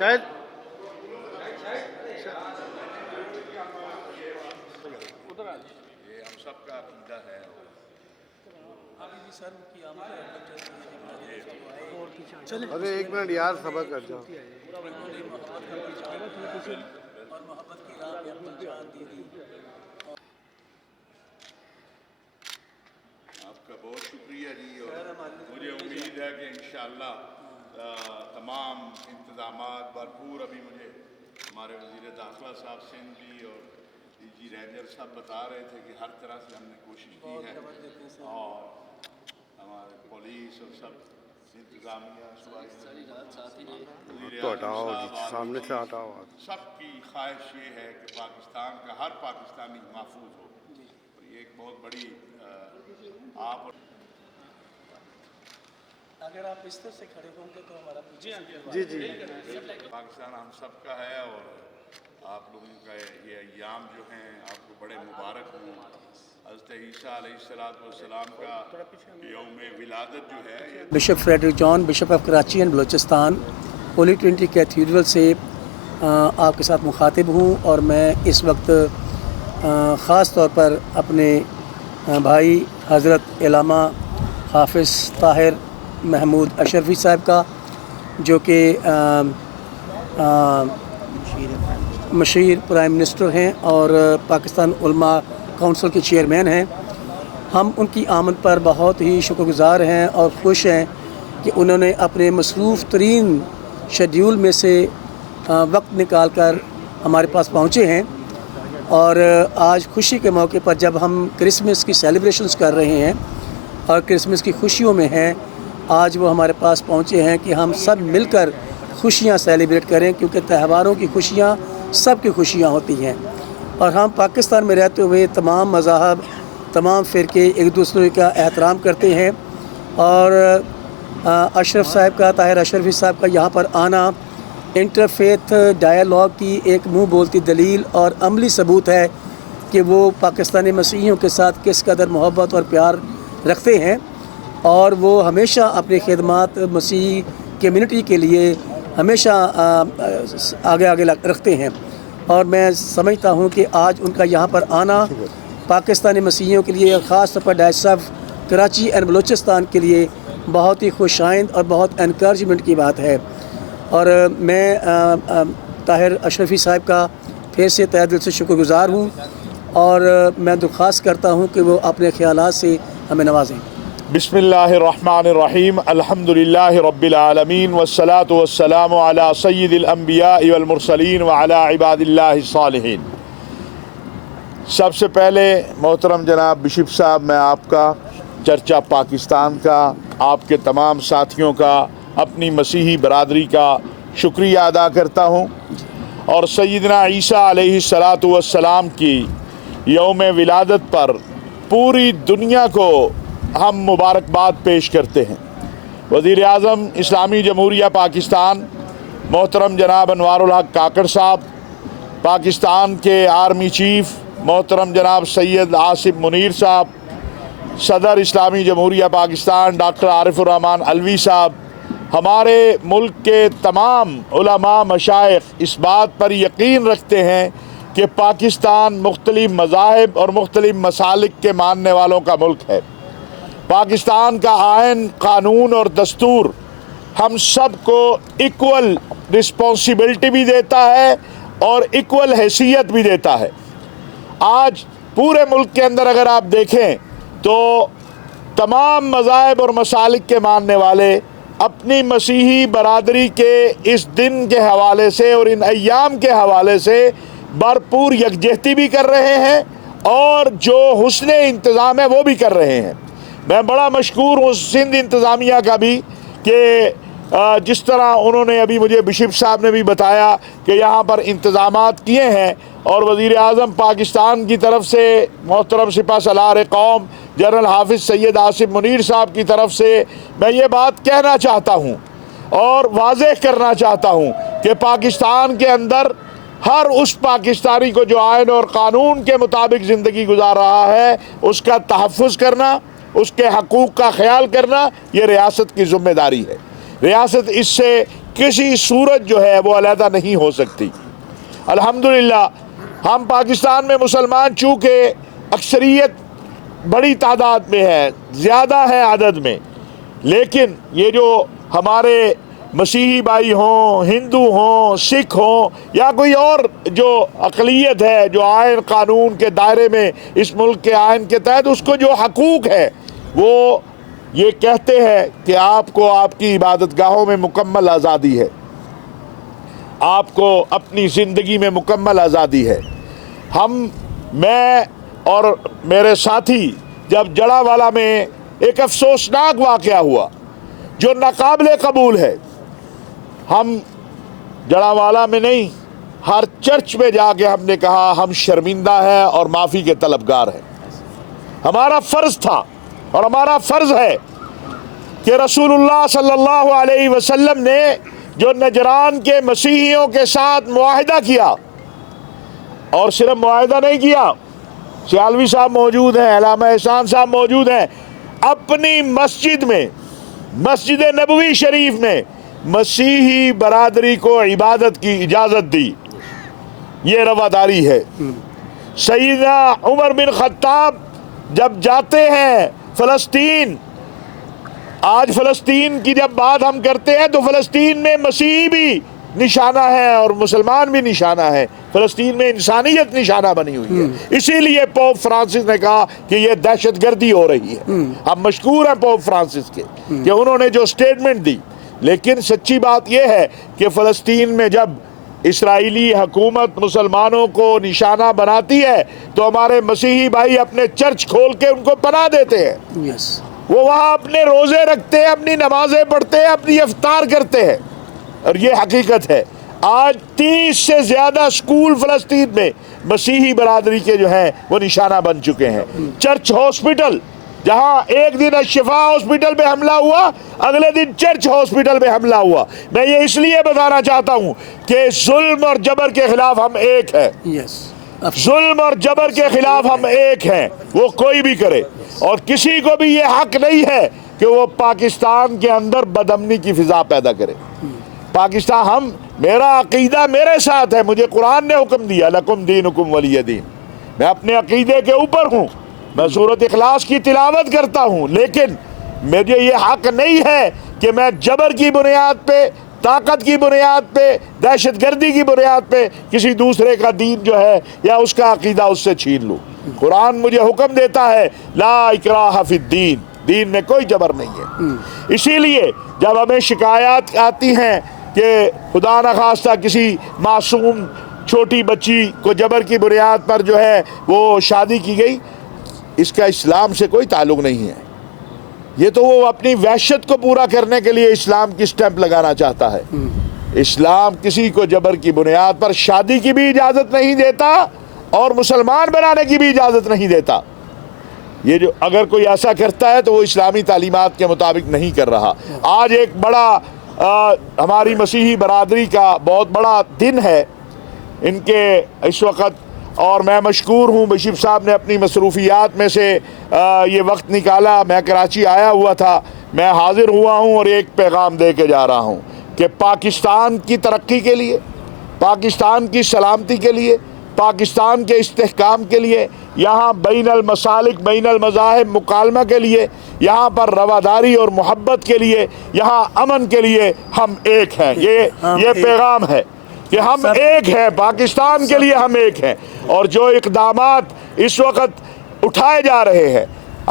شاید یہ ہم سب کا عقیدہ ہے۔ ارے ایک منٹ یار، صبر کر جاؤ۔ آپ کا بہت شکریہ جی، اور مجھے امید ہے کہ انشاءاللہ تمام انتظامات بھرپور، ابھی مجھے ہمارے وزیر داخلہ صاحب سندھ بھی اور ڈی جی رینجر صاحب بتا رہے تھے کہ ہر طرح سے ہم نے کوشش کی ہے، اور ہمارے پولیس اور سب انتظامیہ تو ہٹاؤ جی، سامنے سے ہٹاؤ۔ سب کی خواہش یہ ہے کہ پاکستان کا ہر پاکستانی محفوظ ہو، اور یہ ایک بہت بڑی آپ اگر آپ اس طرح سے کھڑے ہوں گے تو ہمارا جی پاکستان ہم سب کا ہے، اور آپ لوگوں کا یہ ایام جو ہیں آپ کو بڑے مبارک ہوں۔ حضرت عیسیٰ علیہ السلام کا یوم ولادت جو ہے یہ bishop Frederick John, bishop of Karachi and Balochistan, holy trinity cathedral سے آپ کے ساتھ مخاطب ہوں، اور میں اس وقت خاص طور پر اپنے بھائی حضرت علامہ حافظ طاہر محمود اشرفی صاحب کا، جو کہ مشیر پرائم منسٹر ہیں اور پاکستان علماء کونسل کے چیئرمین ہیں، ہم ان کی آمد پر بہت ہی شکر گزار ہیں اور خوش ہیں کہ انہوں نے اپنے مصروف ترین شیڈیول میں سے وقت نکال کر ہمارے پاس پہنچے ہیں، اور آج خوشی کے موقع پر جب ہم کرسمس کی سیلیبریشنز کر رہے ہیں اور کرسمس کی خوشیوں میں ہیں، آج وہ ہمارے پاس پہنچے ہیں کہ ہم سب مل کر خوشیاں سیلیبریٹ کریں، کیونکہ تہواروں کی خوشیاں سب کی خوشیاں ہوتی ہیں، اور ہم پاکستان میں رہتے ہوئے تمام مذاہب، تمام فرقے ایک دوسرے کا احترام کرتے ہیں، اور اشرف صاحب کا، طاہر اشرفی صاحب کا یہاں پر آنا انٹرفیتھ ڈائیلاگ کی ایک منہ بولتی دلیل اور عملی ثبوت ہے کہ وہ پاکستانی مسیحیوں کے ساتھ کس قدر محبت اور پیار رکھتے ہیں، اور وہ ہمیشہ اپنی خدمات مسیحی کمیونٹی کے لیے ہمیشہ آگے رکھتے ہیں، اور میں سمجھتا ہوں کہ آج ان کا یہاں پر آنا پاکستانی مسیحیوں کے لیے، خاص طور پر diocese of Karachi and Balochistan کے لیے بہت ہی خوش آئند اور بہت انکریجمنٹ کی بات ہے، اور میں طاہر اشرفی صاحب کا پھر سے تہہ دل سے شکر گزار ہوں، اور میں درخواست کرتا ہوں کہ وہ اپنے خیالات سے ہمیں نوازیں۔ بسم اللہ الرحمن الرحیم، الحمدللہ رب العالمین، والصلاة والسلام علی سید الانبیاء والمرسلین وعلی عباد اللہ الصالحین۔ سب سے پہلے محترم جناب بشپ صاحب، میں آپ کا، چرچا پاکستان کا، آپ کے تمام ساتھیوں کا، اپنی مسیحی برادری کا شکریہ ادا کرتا ہوں، اور سیدنا عیسیٰ علیہ السلام کی یوم ولادت پر پوری دنیا کو ہم مبارکباد پیش کرتے ہیں۔ وزیر اعظم اسلامی جمہوریہ پاکستان محترم جناب انوار الحق کاکڑ صاحب، پاکستان کے آرمی چیف محترم جناب سید آصف منیر صاحب، صدر اسلامی جمہوریہ پاکستان ڈاکٹر عارف الرحمان علوی صاحب، ہمارے ملک کے تمام علماء مشائخ اس بات پر یقین رکھتے ہیں کہ پاکستان مختلف مذاہب اور مختلف مسالک کے ماننے والوں کا ملک ہے۔ پاکستان کا آئین، قانون اور دستور ہم سب کو ایکول رسپانسبلٹی بھی دیتا ہے اور ایکول حیثیت بھی دیتا ہے۔ آج پورے ملک کے اندر اگر آپ دیکھیں تو تمام مذاہب اور مسالک کے ماننے والے اپنی مسیحی برادری کے اس دن کے حوالے سے اور ان ایام کے حوالے سے بھرپور یکجہتی بھی کر رہے ہیں، اور جو حسن انتظام ہے وہ بھی کر رہے ہیں۔ میں بڑا مشکور ہوں سندھ انتظامیہ کا بھی کہ جس طرح انہوں نے ابھی مجھے بشپ صاحب نے بھی بتایا کہ یہاں پر انتظامات کیے ہیں، اور وزیر اعظم پاکستان کی طرف سے محترم سپہ سالار قوم جنرل حافظ سید آصف منیر صاحب کی طرف سے میں یہ بات کہنا چاہتا ہوں اور واضح کرنا چاہتا ہوں کہ پاکستان کے اندر ہر اس پاکستانی کو جو آئین اور قانون کے مطابق زندگی گزار رہا ہے اس کا تحفظ کرنا، اس کے حقوق کا خیال کرنا، یہ ریاست کی ذمہ داری ہے۔ ریاست اس سے کسی صورت جو ہے وہ علیحدہ نہیں ہو سکتی۔ الحمدللہ ہم پاکستان میں مسلمان چونکہ اکثریت بڑی تعداد میں ہے، زیادہ ہے عدد میں، لیکن یہ جو ہمارے مسیحی بھائی ہوں، ہندو ہوں، سکھ ہوں یا کوئی اور جو اقلیت ہے جو آئین قانون کے دائرے میں اس ملک کے آئین کے تحت اس کو جو حقوق ہے وہ یہ کہتے ہیں کہ آپ کو آپ کی عبادت گاہوں میں مکمل آزادی ہے، آپ کو اپنی زندگی میں مکمل آزادی ہے۔ میں اور میرے ساتھی جب جڑا والا میں ایک افسوسناک واقعہ ہوا جو ناقابل قبول ہے، ہم جڑا والا میں نہیں، ہر چرچ میں جا کے ہم نے کہا ہم شرمندہ ہیں اور معافی کے طلبگار ہیں۔ ہمارا فرض تھا اور ہمارا فرض ہے کہ رسول اللہ صلی اللہ علیہ وسلم نے جو نجران کے مسیحیوں کے ساتھ معاہدہ کیا، اور صرف معاہدہ نہیں کیا، سیالوی صاحب موجود ہیں، علامہ احسان صاحب موجود ہیں، اپنی مسجد میں، مسجد نبوی شریف میں مسیحی برادری کو عبادت کی اجازت دی۔ یہ رواداری ہے۔ سیدنا عمر بن خطاب جب جاتے ہیں فلسطین، آج فلسطین کی جب بات ہم کرتے ہیں تو فلسطین میں مسیحی بھی نشانہ ہے اور مسلمان بھی نشانہ ہے، فلسطین میں انسانیت نشانہ بنی ہوئی ہے۔ اسی لیے پوپ فرانسس نے کہا کہ یہ دہشت گردی ہو رہی ہے۔ ہم مشکور ہیں پوپ فرانسس کے کہ انہوں نے جو سٹیٹمنٹ دی، لیکن سچی بات یہ ہے کہ فلسطین میں جب اسرائیلی حکومت مسلمانوں کو نشانہ بناتی ہے تو ہمارے مسیحی بھائی اپنے چرچ کھول کے ان کو پناہ دیتے ہیں۔ وہ وہاں اپنے روزے رکھتے ہیں، اپنی نمازیں پڑھتے ہیں، اپنی افطار کرتے ہیں، اور یہ حقیقت ہے۔ آج 30 سے زیادہ سکول فلسطین میں مسیحی برادری کے جو ہیں وہ نشانہ بن چکے ہیں۔ چرچ ہاسپٹل، جہاں ایک دن الشفا ہاسپٹل میں حملہ ہوا، اگلے دن چرچ ہاسپٹل میں حملہ ہوا۔ میں یہ اس لیے بتانا چاہتا ہوں کہ ظلم اور جبر کے خلاف ہم ایک ہیں۔ ظلم اور جبر کے خلاف ہم ایک ہیں، وہ کوئی بھی کرے، اور کسی کو بھی یہ حق نہیں ہے کہ وہ پاکستان کے اندر بدامنی کی فضا پیدا کرے۔ پاکستان، میرا عقیدہ میرے ساتھ ہے، مجھے قرآن نے حکم دیا لکم دینکم ولی دین، میں اپنے عقیدے کے اوپر ہوں، میں سورۃ اخلاص کی تلاوت کرتا ہوں، لیکن مجھے یہ حق نہیں ہے کہ میں جبر کی بنیاد پہ، طاقت کی بنیاد پہ، دہشت گردی کی بنیاد پہ کسی دوسرے کا دین جو ہے یا اس کا عقیدہ اس سے چھین لوں۔ قرآن مجھے حکم دیتا ہے لا اکراہ فی الدین، دین میں کوئی جبر نہیں ہے۔ اسی لیے جب ہمیں شکایات آتی ہیں کہ خدا نخواستہ کسی معصوم چھوٹی بچی کو جبر کی بنیاد پر جو ہے وہ شادی کی گئی، اس کا اسلام سے کوئی تعلق نہیں ہے۔ یہ تو وہ اپنی وحشت کو پورا کرنے کے لیے اسلام کی سٹیمپ لگانا چاہتا ہے۔ اسلام کسی کو جبر کی بنیاد پر شادی کی بھی اجازت نہیں دیتا اور مسلمان بنانے کی بھی اجازت نہیں دیتا۔ یہ جو اگر کوئی ایسا کرتا ہے تو وہ اسلامی تعلیمات کے مطابق نہیں کر رہا۔ آج ایک بڑا ہماری مسیحی برادری کا بہت بڑا دن ہے ان کے اس وقت، اور میں مشکور ہوں بشیر صاحب نے اپنی مصروفیات میں سے یہ وقت نکالا۔ میں کراچی آیا ہوا تھا، میں حاضر ہوا ہوں اور ایک پیغام دے کے جا رہا ہوں کہ پاکستان کی ترقی کے لیے، پاکستان کی سلامتی کے لیے، پاکستان کے استحکام کے لیے، یہاں بین المسالک بین المذاہب مکالمہ کے لیے، یہاں پر رواداری اور محبت کے لیے، یہاں امن کے لیے ہم ایک ہیں۔ یہ پیغام ہے کہ ہم ایک ہیں، پاکستان کے لیے ہم ایک ہیں۔ اور جو اقدامات اس وقت اٹھائے جا رہے ہیں،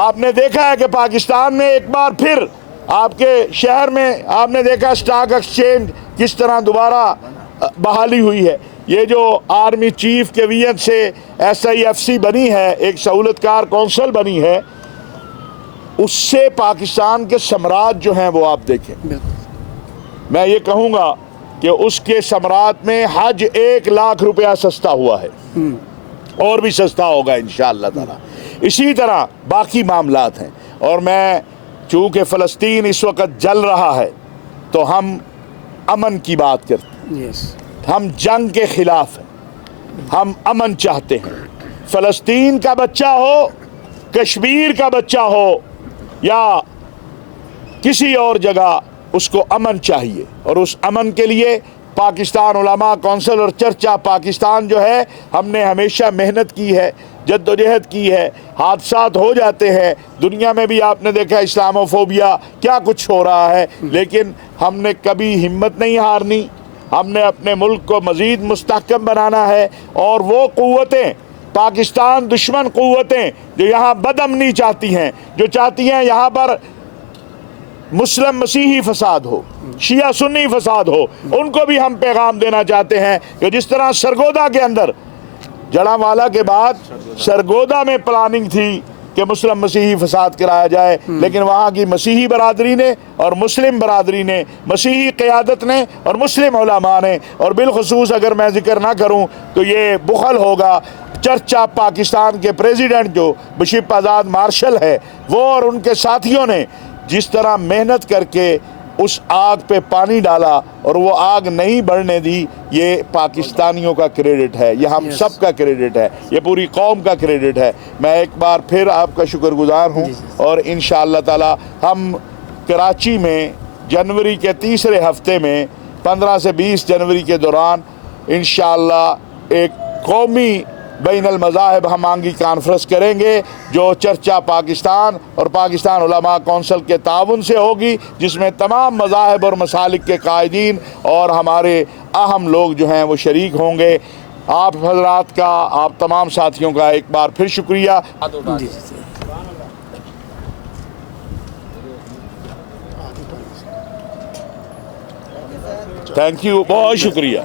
آپ نے دیکھا ہے کہ پاکستان میں ایک بار پھر آپ کے شہر میں آپ نے دیکھا سٹاک ایکسچینج کس طرح دوبارہ بحالی ہوئی ہے۔ یہ جو آرمی چیف کے ویت سے SIFC بنی ہے، ایک سہولت کار کونسل بنی ہے، اس سے پاکستان کے ثمرات جو ہیں وہ آپ دیکھیں۔ میں یہ کہوں گا کہ اس کے ثمرات میں حج 1 لاکھ روپیہ سستا ہوا ہے، اور بھی سستا ہوگا انشاءاللہ تعالی۔ اسی طرح باقی معاملات ہیں، اور میں چونکہ فلسطین اس وقت جل رہا ہے تو ہم امن کی بات کرتے ہیں، ہم جنگ کے خلاف ہیں، ہم امن چاہتے ہیں۔ فلسطین کا بچہ ہو، کشمیر کا بچہ ہو یا کسی اور جگہ، اس کو امن چاہیے، اور اس امن کے لیے پاکستان علماء کونسل اور چرچا پاکستان جو ہے، ہم نے ہمیشہ محنت کی ہے، جدوجہد کی ہے۔ حادثات ہو جاتے ہیں دنیا میں بھی، آپ نے دیکھا اسلاموفوبیا کیا کچھ ہو رہا ہے، لیکن ہم نے کبھی ہمت نہیں ہارنی۔ ہم نے اپنے ملک کو مزید مستحکم بنانا ہے، اور وہ قوتیں پاکستان دشمن قوتیں جو یہاں بدامنی چاہتی ہیں، جو چاہتی ہیں یہاں پر مسلم مسیحی فساد ہو، شیعہ سنی فساد ہو، ان کو بھی ہم پیغام دینا چاہتے ہیں کہ جس طرح سرگودا کے اندر، جڑاوالا کے بعد سرگودا میں پلاننگ تھی کہ مسلم مسیحی فساد کرایا جائے، لیکن وہاں کی مسیحی برادری نے اور مسلم برادری نے، مسیحی قیادت نے اور مسلم علماء نے، اور بالخصوص اگر میں ذکر نہ کروں تو یہ بخل ہوگا چرچا پاکستان کے پریزیڈنٹ جو بشپ آزاد مارشل ہے، وہ اور ان کے ساتھیوں نے جس طرح محنت کر کے اس آگ پہ پانی ڈالا اور وہ آگ نہیں بڑھنے دی، یہ پاکستانیوں کا کریڈٹ ہے، یہ ہم سب کا کریڈٹ ہے، یہ پوری قوم کا کریڈٹ ہے۔ میں ایک بار پھر آپ کا شکر گزار ہوں، اور انشاءاللہ تعالی ہم کراچی میں جنوری کے تیسرے ہفتے میں 15 سے 20 جنوری کے دوران انشاءاللہ ایک قومی بین المذاہب ہمانگی کانفرنس کریں گے، جو چرچا پاکستان اور پاکستان علماء کونسل کے تعاون سے ہوگی، جس میں تمام مذاہب اور مسالک کے قائدین اور ہمارے اہم لوگ جو ہیں وہ شریک ہوں گے۔ آپ حضرات کا، آپ تمام ساتھیوں کا ایک بار پھر شکریہ۔ تھینک یو، بہت شکریہ۔